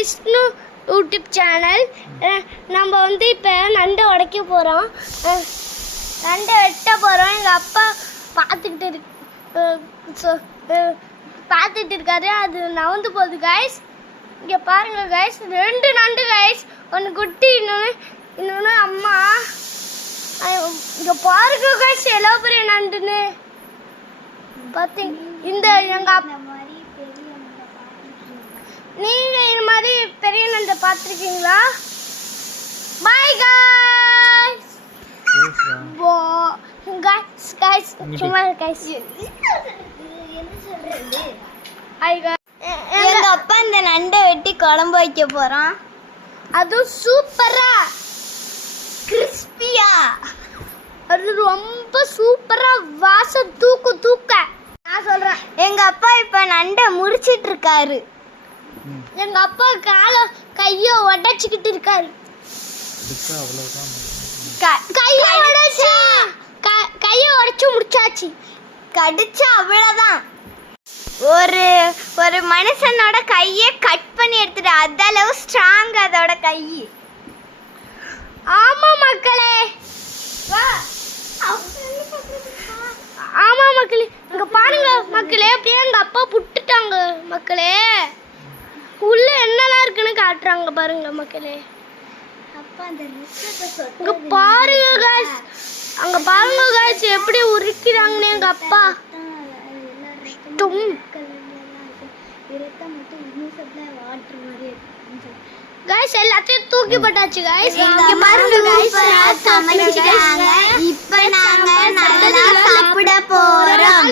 Vishnu YouTube channel. நம்ம வந்து இப்போ நண்டை உடைக்க போகிறோம், நண்டை வெட்ட போகிறோம். எங்கள் அப்பா பார்த்துட்டு இருக்காரு. அது நவந்து போகுது கைஸ். இங்கே பாருங்க கைஸ், 2 நண்டு கைஸ். ஒன்று குட்டி, இன்னொன்று அம்மா. இங்கே பாருங்க கைஸ், எவ்வளோ பெரிய நண்டுன்னு பார்த்தீங்க. இந்த எங்கள் நீங்கள் இது மாதிரி பெரிய நண்டை பார்த்துருக்கீங்களா? Bye guys. கைஸ் சும்மா கைஸ். எங்க அப்பா இந்த நண்டை வெட்டி குழம்பு வைக்க போறான். அதுவும் சூப்பரா கிறிஸ்பியா, அது ரொம்ப சூப்பரா வாசம் தூக்க. நான் சொல்றேன், எங்க அப்பா இப்ப நண்டை முறிச்சிட்டு இருக்காரு. எங்க அப்பா கையை உடைச்சுக்கிட்டு இருக்காரு. கையை உடைச்சு முடிச்சாச்சு. கடிச்சா அவ்வளவுதான். ஒரு மனுஷனோட கையை கட் பண்ணி எடுத்துட்டு அந்த அளவு ஸ்ட்ராங் அதோட கை. ஆமா மக்களே, ஆமா மக்களே, இங்க பாருங்க மக்களே, அப்படியே எங்க அப்பா புட்டுட்டாங்க மக்களே. உள்ள என்னெல்லாம் இருக்குன்னு காட்டுறாங்க பாருங்க மக்களே. இங்க பாருங்க guys, அங்க பாருங்க guys எப்படி உரிக்கிறாங்கன்னு எங்க அப்பா. guys எல்லாத்தையும் தூக்கி போட்டாச்சு guys. இங்க பாருங்க guys, சமைச்சிட்டாங்க. இப்போ நாங்க நல்லா சாப்பிட போறோம்.